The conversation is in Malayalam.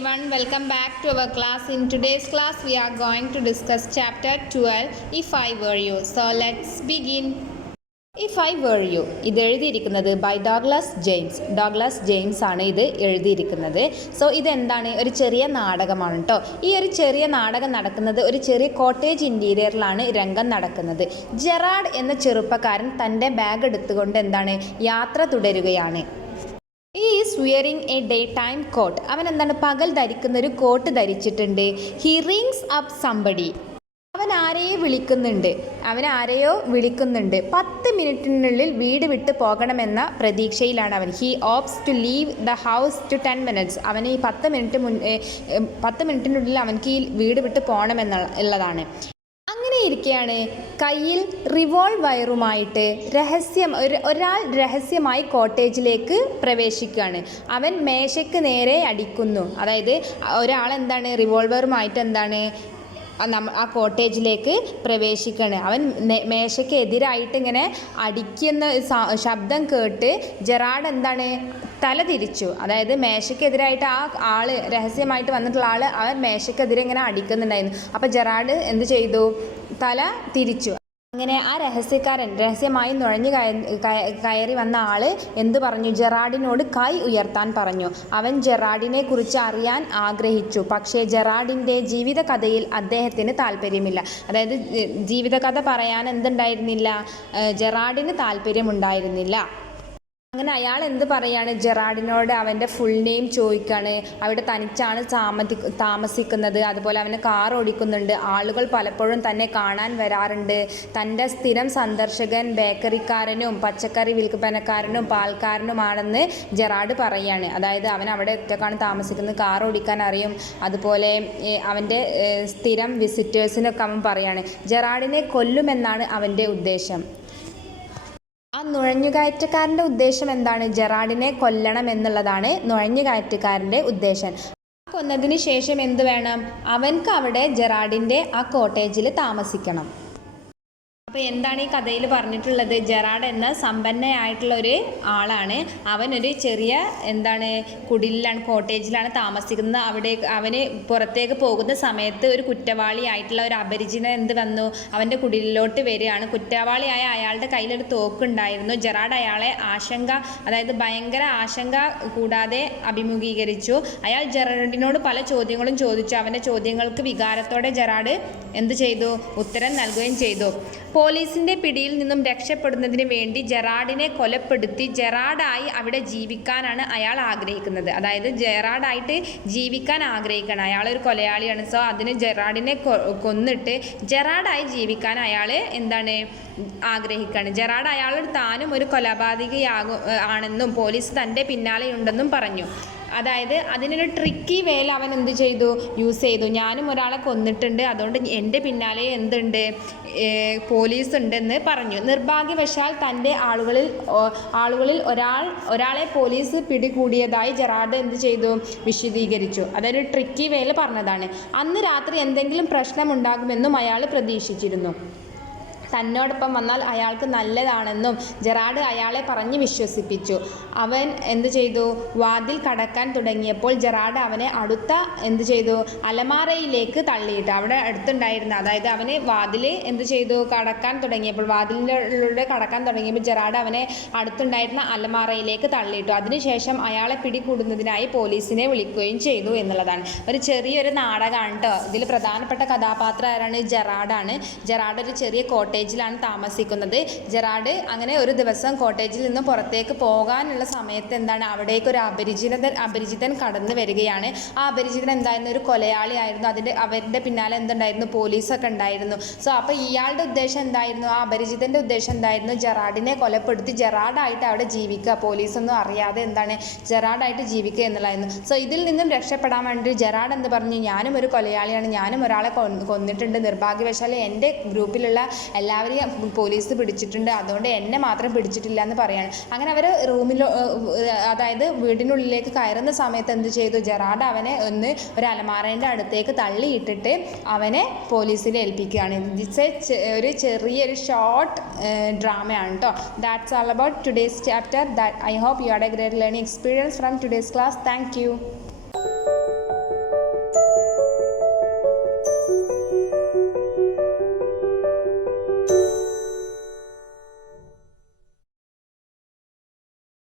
everyone, welcome back to our class. In today's class we are going to discuss chapter 12, If I Were You. So let's begin. If I Were You ഇത് എഴുതിയിരിക്കുന്നത് ബൈ ഡോഗ്ലസ് ജെയിംസ് ആണ് ഇത് എഴുതിയിരിക്കുന്നത്. സോ ഇതെന്താണ്, ഒരു ചെറിയ നാടകമാണ് കേട്ടോ. ഈ ഒരു ചെറിയ നാടകം നടക്കുന്നത് ഒരു ചെറിയ കോട്ടേജ് ഇൻറ്റീരിയറിലാണ് രംഗം നടക്കുന്നത്. ജെറാഡ് എന്ന ചെറുപ്പക്കാരൻ തൻ്റെ ബാഗ് എടുത്തുകൊണ്ട് എന്താണ് യാത്ര തുടരുകയാണ്. Is wearing a day time coat. അവൻ എന്താണ് പകൽ ധരിക്കുന്ന ഒരു കോട്ട് ധരിച്ചിട്ടുണ്ട്. He rings up somebody. അവൻ ആരെയോ വിളിക്കുന്നുണ്ട്. 10 മിനിറ്റിനുള്ളിൽ വീട് വിട്ട് പോകണമെന്ന പ്രതീക്ഷയിലാണ് അവൻ. He hopes to leave the house to 10 minutes. അവന് ഈ 10 മിനിറ്റിനുള്ളിൽ അവൻക്ക് ഈ വീട് വിട്ട് പോകണമെന്നുള്ളതാണ്. അങ്ങനെ ഇരിക്കെയാണ് കയ്യിൽ റിവോൾവറുമായിട്ട് ഒരാൾ രഹസ്യമായി കോട്ടേജിലേക്ക് പ്രവേശിക്കുകയാണ്. അവൻ മേശയ്ക്ക് നേരെ അടിക്കുന്നു. അതായത് ഒരാൾ എന്താണ് റിവോൾവറുമായിട്ട് എന്താണ് ആ കോട്ടേജിലേക്ക് പ്രവേശിക്കുകയാണ്. അവൻ മേശയ്ക്ക് എതിരായിട്ട് ഇങ്ങനെ അടിക്കുന്ന ശബ്ദം കേട്ട് ജെറാഡ് എന്താണ് തല തിരിച്ചു. അതായത് മേശയ്ക്കെതിരായിട്ട് ആ ആള് രഹസ്യമായിട്ട് വന്നിട്ടുള്ള ആൾ അവൻ മേശയ്ക്കെതിരെ ഇങ്ങനെ അടിക്കുന്നുണ്ടായിരുന്നു. അപ്പോൾ ജെറാഡ് എന്ത് ചെയ്തു, തല തിരിച്ചു. അങ്ങനെ ആ രഹസ്യമായി നുഴഞ്ഞു കയറി വന്ന ആൾ എന്ത് പറഞ്ഞു, ജെറാഡിനോട് കൈ ഉയർത്താൻ പറഞ്ഞു. അവൻ ജെറാഡിനെ കുറിച്ച് അറിയാൻ ആഗ്രഹിച്ചു. പക്ഷേ ജെറാഡിൻ്റെ ജീവിതകഥയിൽ അദ്ദേഹത്തിന് താല്പര്യമില്ല. അതായത് ജീവിതകഥ പറയാൻ എന്തുണ്ടായിരുന്നില്ല, ജെറാഡിന് താല്പര്യമുണ്ടായിരുന്നില്ല. അങ്ങനെ അയാൾ എന്ത് പറയാണ്, ജെറാഡിനോട് അവൻ്റെ ഫുൾ നെയിം ചോദിക്കുകയാണ്. അവിടെ തനിച്ചാണ് താമസിക്കുന്നത്. അതുപോലെ അവന് കാർ ഓടിക്കുന്നുണ്ട്. ആളുകൾ പലപ്പോഴും തന്നെ കാണാൻ വരാറുണ്ട്. തൻ്റെ സ്ഥിരം സന്ദർശകൻ ബേക്കറിക്കാരനും പച്ചക്കറി വിൽപ്പനക്കാരനും പാൽക്കാരനുമാണെന്ന് ജെറാഡ് പറയാണ്. അതായത് അവൻ അവിടെ ഒറ്റക്കാണ് താമസിക്കുന്നത്, കാർ ഓടിക്കാൻ അറിയും. അതുപോലെ അവൻ്റെ സ്ഥിരം വിസിറ്റേഴ്സിനൊക്കെ അവൻ പറയാണ്. ജെറാഡിനെ കൊല്ലുമെന്നാണ് അവൻ്റെ ഉദ്ദേശം. ആ നുഴഞ്ഞുകയറ്റക്കാരൻ്റെ ഉദ്ദേശം എന്താണ്, ജെറാഡിനെ കൊല്ലണം എന്നുള്ളതാണ് നുഴഞ്ഞുകയറ്റക്കാരൻ്റെ ഉദ്ദേശം. കൊന്നതിന് ശേഷം എന്ത് വേണം, അവൻക്ക് അവിടെ ജെറാഡിൻ്റെ ആ കോട്ടേജിൽ താമസിക്കണം. അപ്പോൾ എന്താണ് ഈ കഥയിൽ പറഞ്ഞിട്ടുള്ളത്, ജെറാഡ് എന്ന സമ്പന്നയായിട്ടുള്ള ഒരു ആളാണ്. അവനൊരു ചെറിയ കുടിലാണ്, കോട്ടേജിലാണ് താമസിക്കുന്നത്. അവിടെ അവന് പുറത്തേക്ക് പോകുന്ന സമയത്ത് ഒരു കുറ്റവാളിയായിട്ടുള്ള ഒരു അപരിചിതൻ എന്ത് വന്നു, അവൻ്റെ കുടിലിലോട്ട് വരികയാണ്. കുറ്റവാളിയായ അയാളുടെ കയ്യിലൊരു തോക്കുണ്ടായിരുന്നു. ജെറാഡ് അയാളെ ഭയങ്കര ആശങ്ക കൂടാതെ അഭിമുഖീകരിച്ചു. അയാൾ ജെറാഡിനോട് പല ചോദ്യങ്ങളും ചോദിച്ചു. അവൻ്റെ ചോദ്യങ്ങൾക്ക് വികാരത്തോടെ ജെറാഡ് എന്ത് ചെയ്തു, ഉത്തരം നൽകുകയും ചെയ്തു. പോലീസിൻ്റെ പിടിയിൽ നിന്നും രക്ഷപ്പെടുന്നതിന് വേണ്ടി ജെറാഡിനെ കൊലപ്പെടുത്തി ജെറാഡായി അവിടെ ജീവിക്കാനാണ് അയാൾ ആഗ്രഹിക്കുന്നത്. അതായത് ജെറാഡായിട്ട് ജീവിക്കാൻ ആഗ്രഹിക്കുകയാണ്. അയാളൊരു കൊലയാളിയാണ്. സോ അതിന് ജെറാഡിനെ കൊന്നിട്ട് ജെറാഡായി ജീവിക്കാൻ അയാൾ ആഗ്രഹിക്കുകയാണ്. ജെറാഡ് അയാളോട് താനും ഒരു ആണെന്നും പോലീസ് തൻ്റെ പിന്നാലെയുണ്ടെന്നും പറഞ്ഞു. അതായത് അതിനൊരു ട്രിക്കി വേല അവൻ എന്ത് ചെയ്തു, യൂസ് ചെയ്തു. ഞാനും ഒരാളെ കൊന്നിട്ടുണ്ട്, അതുകൊണ്ട് എൻ്റെ പിന്നാലെ പോലീസ് ഉണ്ടെന്ന് പറഞ്ഞു. നിർഭാഗ്യവശാൽ തൻ്റെ ആളുകളിൽ ഒരാളെ പോലീസ് പിടികൂടിയതായി ജെറാഡ് എന്ത് ചെയ്തു, വിശദീകരിച്ചു. അതൊരു ട്രിക്കി വേല പറഞ്ഞതാണ്. അന്ന് രാത്രി എന്തെങ്കിലും പ്രശ്നമുണ്ടാകുമെന്നും അയാൾ പ്രതീക്ഷിച്ചിരുന്നു. തന്നോടൊപ്പം വന്നാൽ അയാൾക്ക് നല്ലതാണെന്നും ജെറാഡ് അയാളെ പറഞ്ഞ് വിശ്വസിപ്പിച്ചു. അവൻ എന്ത് ചെയ്തു, വാതിൽ കടക്കാൻ തുടങ്ങിയപ്പോൾ ജെറാഡ് അവനെ അടുത്ത അലമാരയിലേക്ക് തള്ളിയിട്ടു. അവിടെ അടുത്തുണ്ടായിരുന്ന, അതായത് അവന് വാതിൽ കടക്കാൻ തുടങ്ങിയപ്പോൾ ജെറാഡ് അവനെ അടുത്തുണ്ടായിരുന്ന അലമാരയിലേക്ക് തള്ളിയിട്ടു. അതിനുശേഷം അയാളെ പിടികൂടുന്നതിനായി പോലീസിനെ വിളിക്കുകയും ചെയ്തു എന്നുള്ളതാണ്. ഒരു ചെറിയൊരു നാടകമാണ് കേട്ടോ. ഇതിൽ പ്രധാനപ്പെട്ട കഥാപാത്രം ആരാണ്, ജെറാഡാണ്. ജെറാഡ് ഒരു ചെറിയ കോട്ടേജിലാണ് താമസിക്കുന്നത്. ജെറാഡ് അങ്ങനെ ഒരു ദിവസം കോട്ടേജിൽ നിന്ന് പുറത്തേക്ക് പോകാനുള്ള സമയത്ത് അവിടേക്ക് ഒരു അപരിചിതൻ കടന്നു വരികയാണ്. ആ അപരിചിതൻ ഒരു കൊലയാളിയായിരുന്നു. അവരുടെ പിന്നാലെ പോലീസൊക്കെ ഉണ്ടായിരുന്നു. സോ അപ്പോൾ ഇയാളുടെ ഉദ്ദേശം ആ അപരിചിതൻ്റെ ഉദ്ദേശം ജെറാഡിനെ കൊലപ്പെടുത്തി ജെറാഡായിട്ട് അവിടെ ജീവിക്കുക, പോലീസൊന്നും അറിയാതെ ജെറാഡായിട്ട് ജീവിക്കുക എന്നുള്ളതായിരുന്നു. സോ ഇതിൽ നിന്നും രക്ഷപ്പെടാൻ വേണ്ടി ജെറാഡ് എന്ത് പറഞ്ഞു, ഞാനും ഒരു കൊലയാളിയാണ്, ഞാനും ഒരാളെ കൊന്നിട്ടുണ്ട്, നിർഭാഗ്യവശാൽ എൻ്റെ ഗ്രൂപ്പിലുള്ള എല്ലാവരെയും പോലീസ് പിടിച്ചിട്ടുണ്ട്, അതുകൊണ്ട് എന്നെ മാത്രം പിടിച്ചിട്ടില്ല എന്ന് പറയാണ്. അങ്ങനെ അവർ അതായത് വീടിനുള്ളിലേക്ക് കയറുന്ന സമയത്ത് എന്ത് ചെയ്തു, ജെറാഡ് അവനെ ഒരു അലമാരേൻ്റെ അടുത്തേക്ക് തള്ളിയിട്ടിട്ട് അവനെ പോലീസിൽ ഏൽപ്പിക്കുകയാണ്. ഒരു ചെറിയൊരു ഷോർട്ട് ഡ്രാമയാണ് കേട്ടോ. That's all about today's chapter. I hope you had a great learning experience from today's class. Thank U.